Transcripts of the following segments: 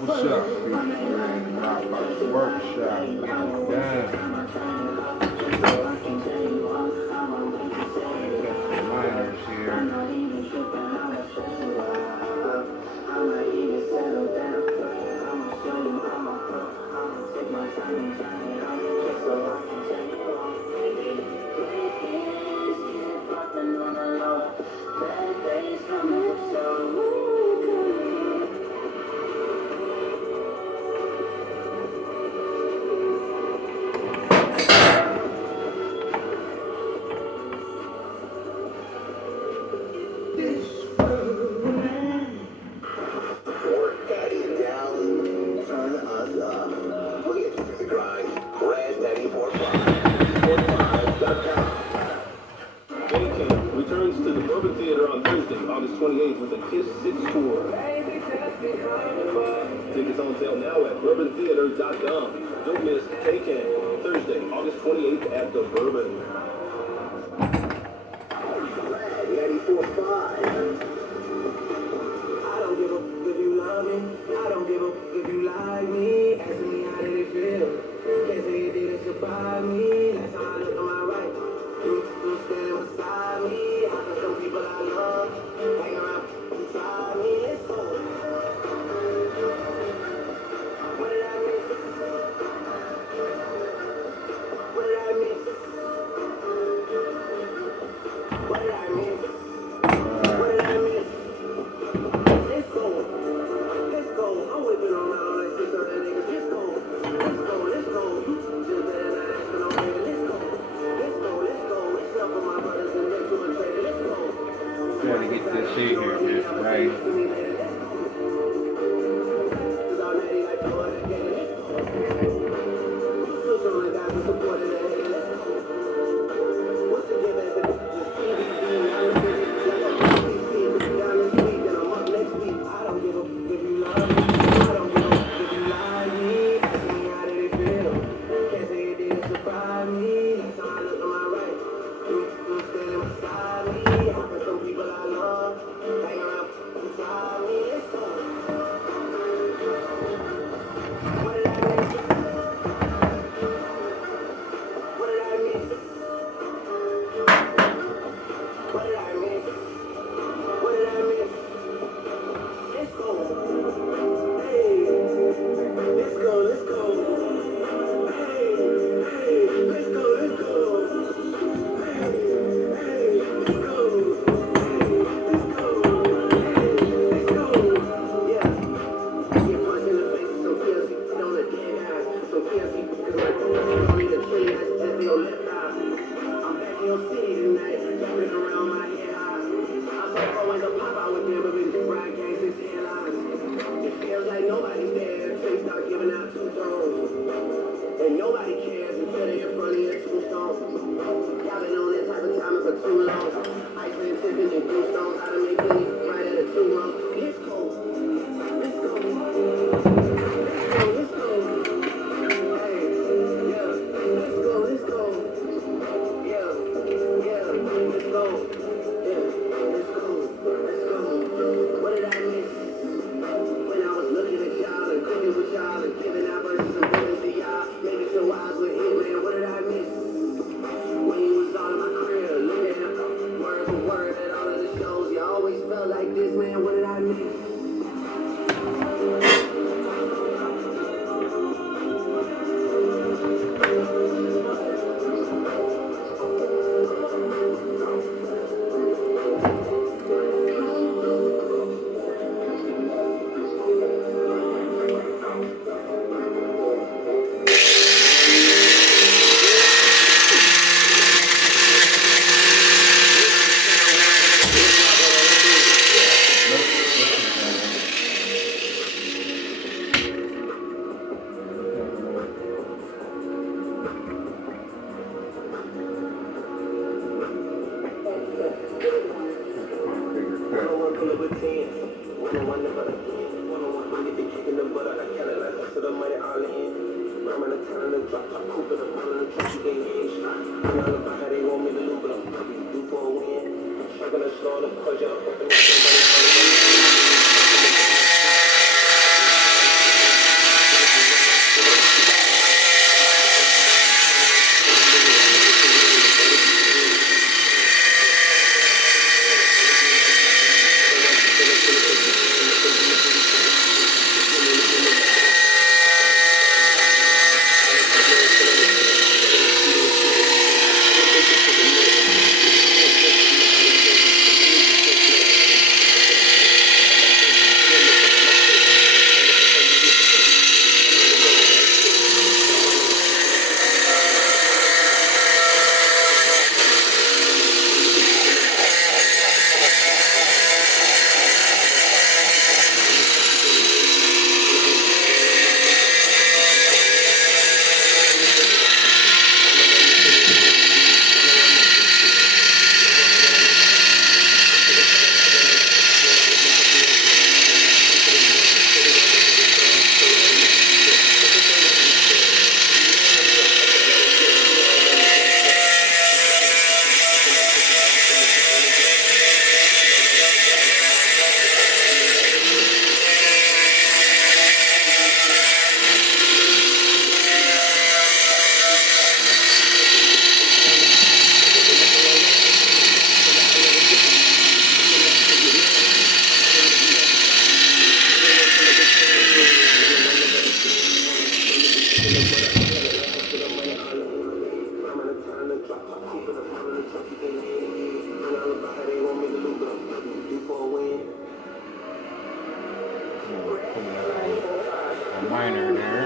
What's up? Workshop, getting done. Got some miners here. Returns to the Bourbon Theater on Thursday, August 28th with a Kiss 6 tour. Tickets on sale now at bourbontheater.com. Don't miss K-Can, Thursday, August 28th at the Bourbon. 94.5. I don't give a if you love me. I don't give a if you like me. Ask me how did it feel. Can't say it didn't surprise me. Last time I looked on my right, you standing beside me. How can some people I love hang around and try me? Let's go. What did I miss? What did I miss? What did I miss? What did I miss? Let's go. Let's go. I'm whipping around like 600 niggas. Let's go. Let's go. Let's go. Just better not ask for no favor. Let's go. Let's go. Let's go. It's up for my brothers and next to a trader. Let's go. Trying to get this shit here just right. Some people I love hang around and try me. pull up a 10. One never again. I get the kick in the butt, I got Cadillac, hustle the money all in. I'm in the town in the drop top coupe in the front of the truck, you can't get shot. I'm all about how they want me to lose, but I'm probably due for a win. I'm gonna slow the push up, hoping it's A minor there.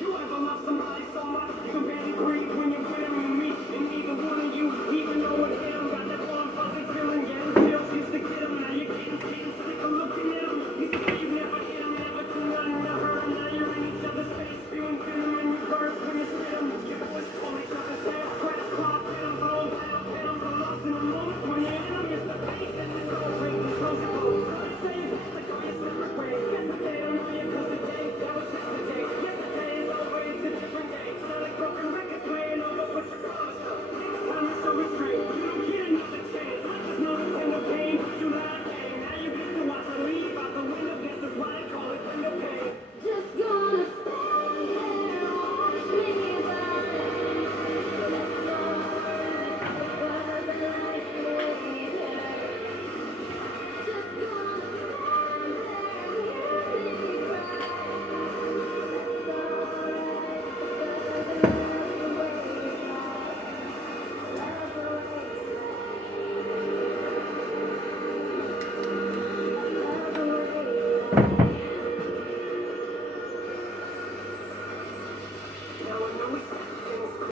You ever love somebody so much you can barely breathe when you're with them?